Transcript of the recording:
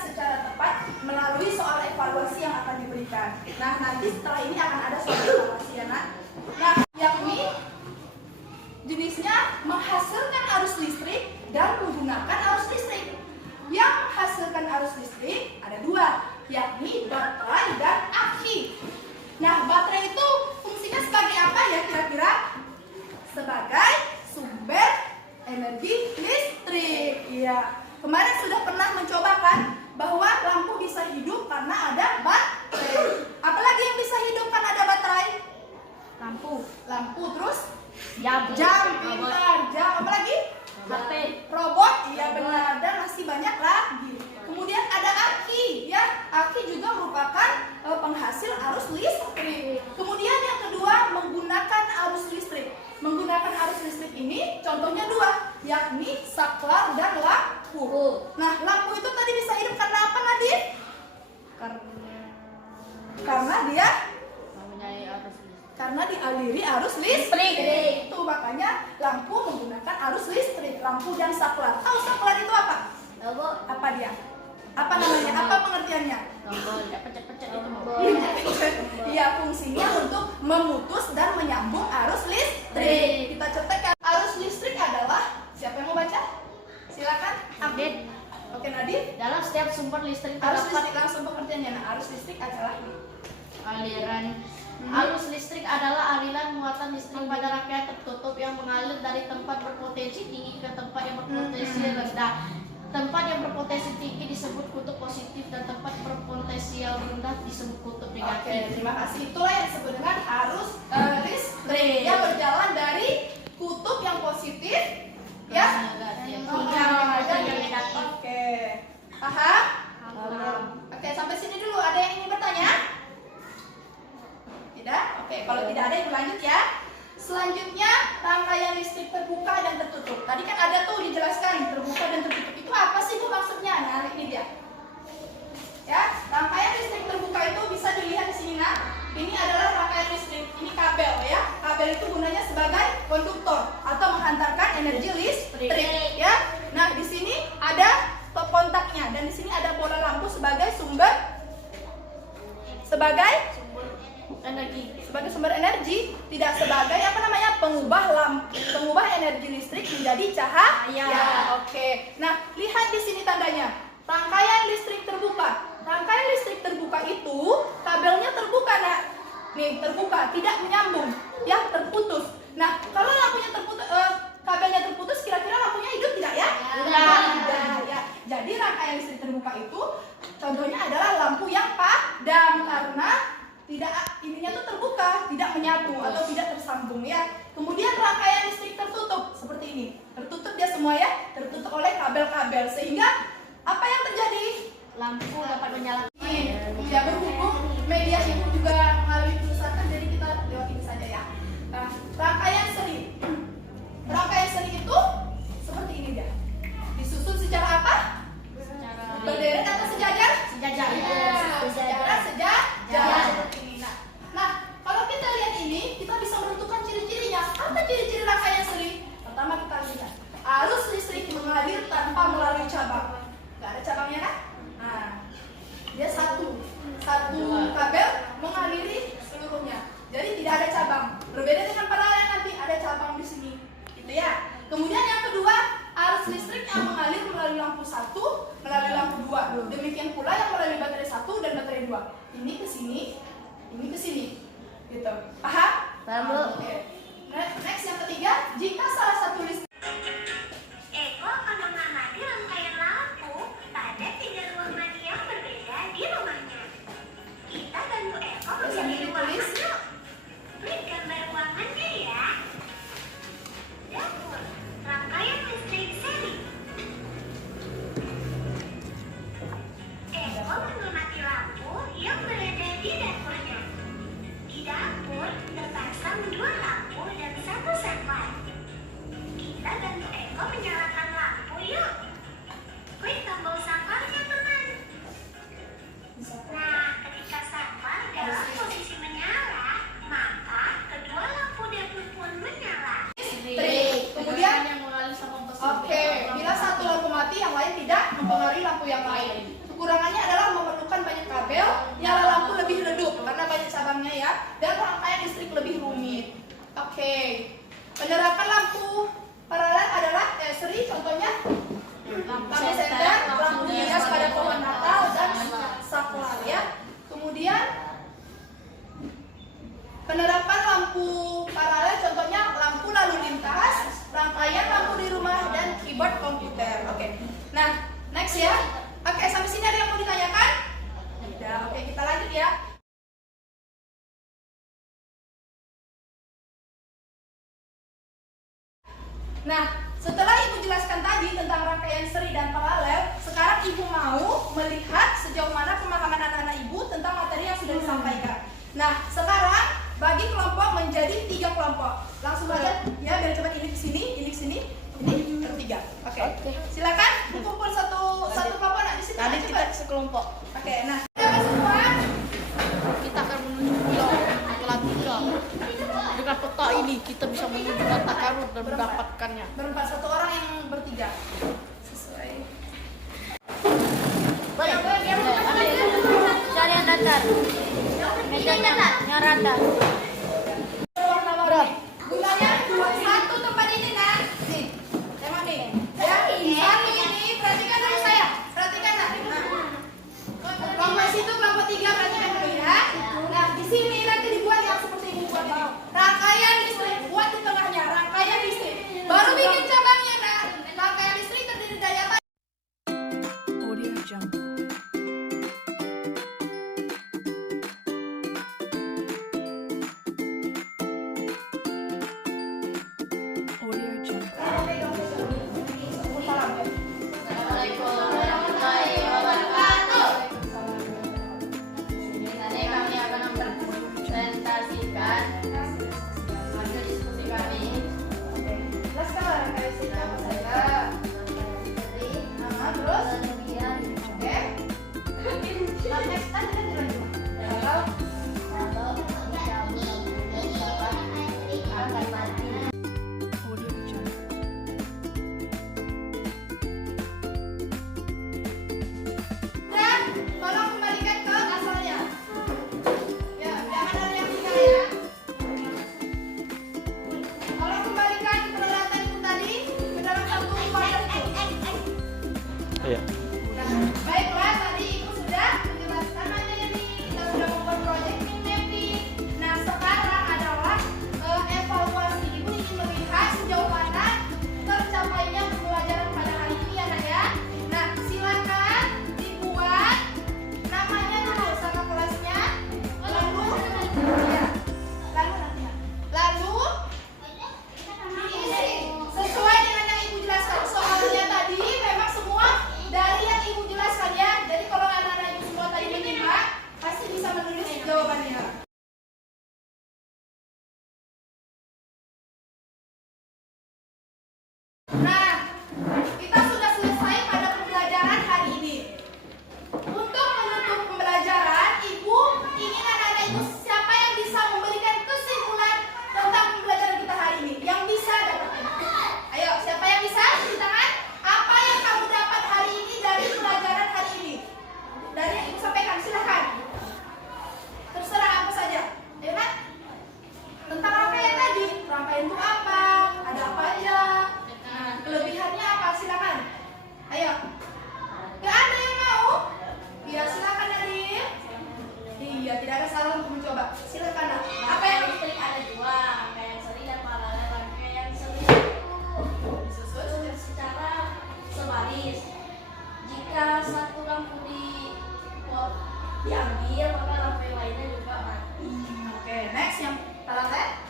secara tepat melalui soal evaluasi yang akan diberikan. Nah, nanti setelah ini akan ada soal evaluasi ya, Nak. Nah, yakni jenisnya menghasilkan arus listrik dan menggunakan arus listrik. Yang menghasilkan arus listrik ada dua, yakni baterai dan aki. Nah, baterai itu fungsinya sebagai apa ya kira-kira? Sebagai sumber energi listrik. Iya, kemarin sudah pernah mencoba kan bahwa lampu bisa hidup karena ada baterai. Apalagi yang bisa hidup karena ada baterai? Lampu terus jam pintar, jam apa lagi? Robot, iya benar, dan masih banyak lagi. Kemudian ada aki, ya, aki juga merupakan penghasil arus listrik. Kemudian yang kedua menggunakan arus listrik. Menggunakan arus listrik ini contohnya dua, yakni saklar dan lampu. Nah, lampu itu tadi bisa hidup karena apa, Nadine? Karena dialiri arus listrik. Itu makanya lampu menggunakan arus listrik. Lampu dan saklar. Tahu saklar itu apa? Apa dia? Apa namanya? Apa pengertiannya? Iya, fungsinya untuk memutus dan menyambung arus listrik. Kita cetek. Arus listrik adalah, siapa yang mau baca? Silakan. Update. Oke, Nadine. Dalam setiap sumber listrik Arus terdapat listrik langsung pengertiannya. Nah, arus listrik adalah aliran. Arus listrik adalah aliran muatan listrik pada rangkaian tertutup yang mengalir dari tempat berpotensi tinggi ke tempat yang berpotensi rendah. Tempat yang berpotensi tinggi disebut kutub positif dan tempat berpotensial rendah disebut kutub negatif. Oke, terima kasih. Itulah yang disebut dengan arus listrik yang berjalan dari kutub yang positif ya hingga yang negatif. Oke, paham? Oke, sampai sini dulu. Ada yang ingin bertanya? Tidak? Oke, kalau tidak ada, ibu lanjut ya. Selanjutnya, rangkaian listrik terbuka dan tertutup. Tadi kan ada tuh dijelaskan terbuka dan tertutup itu apa sih bu maksudnya? Nah, ini dia. Ya, rangkaian listrik terbuka itu bisa dilihat di sini, nah. Ini adalah rangkaian listrik. Ini kabel ya. Kabel itu gunanya sebagai konduktor atau menghantarkan energi listrik ya. Nah, di sini ada kontaknya dan di sini ada bola lampu sebagai sumber sumber energi, tidak sebagai apa namanya pengubah energi listrik menjadi cahaya. Oke. Nah, lihat di sini tandanya. Rangkaian listrik terbuka. Rangkaian listrik terbuka itu kabelnya terbuka, Nak. Nih, terbuka, tidak menyambung, ya, terputus. Nah, kalau lampunya terputus, kabelnya terputus, kira-kira lampunya hidup tidak ya? Tidak. Ya. Jadi rangkaian listrik terbuka itu contohnya adalah lampu yang padam karena ininya tuh terbuka, tidak menyatu atau tidak tersambung ya. Kemudian rangkaian listrik tertutup seperti ini. Tertutup dia semua ya, tertutup oleh kabel-kabel sehingga apa yang terjadi? Lampu dapat menyala. Ya, berhubung media itu juga mengalami kerusakan, jadi kita lewat ini saja ya. Nah, rangkaian seri. Rangkaian seri itu seperti ini dia. Disusun secara apa? Berderet atau sejajar? Sejajar. Sejajar. Nah, kalau kita lihat ini, kita bisa menentukan ciri-cirinya. Apa ciri-ciri rangkaian seri? Pertama kita lihat arus listrik mengalir tanpa melalui cabang. Gak ada cabangnya kan? Nah, dia satu kabel mengaliri seluruhnya. Jadi tidak ada cabang. Berbeda dengan paralel nanti ada cabang di sini, gitu ya. Kemudian yang kedua, arus listrik yang mengalir melalui lampu 1, melalui lampu 2. Demikian pula yang melalui baterai 1 dan baterai 2. Ini ke sini, ini ke sini. Gitu. Paham? Paham, Bu. Oke. Next yang ketiga, jika salah satu listrik Eko akan mengamati rangkaian lampu pada 3 ruang mandi yang berbeda di rumahnya. Kita bantu Eko memilih ruangan yuk. Klik gambar ruangannya ya. Dapur, rangkaian listrik seri. Eko mengamati lampu yang berada di dapurnya. Di dapur terpasang 2 lampu dan 1 saklar. Kita bantu Eko menyalakan lampu yuk. Klik tombol saklarnya teman. Nah, ketika saklar dalam posisi menyala, maka kedua lampu dapur pun menyala. Kemudian yang mengalir sama oke, bila satu lampu mati, yang lain tidak mempengaruhi lampu yang lain. Kekurangannya adalah memerlukan banyak kabel, nyala lampu lebih redup karena banyak cabangnya ya, dan rangkaian listrik lebih rumit. Oke. Penerapan lampu paralel adalah seri, contohnya lampu senter, lampu hias pada pohon Natal dan saklar ya. Kemudian penerapan lampu paralel contohnya lampu lalu lintas, rangkaian lampu di rumah dan keyboard komputer. Oke. Nah, next ya. Oke, sampai sini ada yang mau ditanyakan? Tidak. Oke, kita lanjut ya. Nah, setelah Ibu jelaskan tadi tentang rangkaian seri dan paralel, sekarang Ibu mau melihat sejauh mana pemahaman anak-anak Ibu tentang materi yang sudah disampaikan. Nah, sekarang bagi kelompok menjadi 3 kelompok. Langsung aja ya, biar cepat ini ke sini, ini bertiga. Oke. Silakan kumpul satu kelompok di sini. Tadi kita sekelompok. Oke, nah, silakan semua. Kita akan menuju pulau Kelantika. Dengan peta ini kita bisa menuju kata karut dan mendapatkannya. Berempat, satu orang yang bertiga. Sesuai. Boleh. Cari yang datar. Mejanya yang rata. Warna-warni. Gunanya satu tempat ini nah. Nih, tengok nih. Ya, satu ini perhatikan dulu saya. Perhatikan nah. Kelompok situ kelompok 3 perhatikan dulu ya. Nah, di sini nanti dibuat yang seperti ini buat ini. Rangkaian listrik buat di tengahnya. Rangkaian listrik. Baru bikin cabangnya nah. Rangkaian listrik terdiri dari apa? Audio Jungle. Audio Jungle. Assalamualaikum warahmatullahi wabarakatuh. Di sini kami akan mempresentasikan hasil diskusi kami. Jelaskan rangkaian listrik apa saja. Nama terus. Oke. Nah, next tadi kan jelas. Kalau Audio Jungle. dan tolong kembalikan ke asalnya. Ya, jangan ada yang tinggal ya. Tolong kembalikan peralatan itu tadi ke dalam satu folder itu. Iya. Nah, baiklah, tadi Ibu sudah menjelaskan materi, kita sudah membuat project mapping. Nah, sekarang adalah evaluasi. Ibu ingin melihat sejauh mana tercapainya pembelajaran pada hari ini ya nak ya. Nah, silakan dibuat namanya dulu sama kelasnya. Lalu ya. Lalu diisi sesuai dengan yang Ibu jelaskan. Soalnya tadi memang semua dari yang Ibu jelaskan ya. Jadi kalau anak-anak Ibu semua tadi menyimak, pasti bisa menulis jawabannya. Nah, kita sudah selesai pada pembelajaran hari ini. Untuk menutup pembelajaran, Ibu ingin anak-anak Ibu siapa yang bisa memberikan kesimpulan tentang pembelajaran kita hari ini? Yang bisa dapatin. Ayo, siapa yang bisa? Cuci tangan. Apa yang kamu dapat hari ini dari pembelajaran hari ini? Dari yang Ibu sampaikan, silakan. Terserah apa saja. Ya kan? Tentang rangkaian tadi. Rangkaian itu apa? Ada apa aja? Nah, kelebihannya apa? Silakan. Ayo. Gak ada yang mau? Iya, silakan Nadir. Iya, tidak ada salah untuk mencoba. Silakan Nak. Apa yang listrik ada 2, rangkaian seri dan paralel. Rangkaian seri disusun? secara sebaris. Jika satu lampu diambil, maka lampu yang lainnya juga mati. Oke, next yang paralel.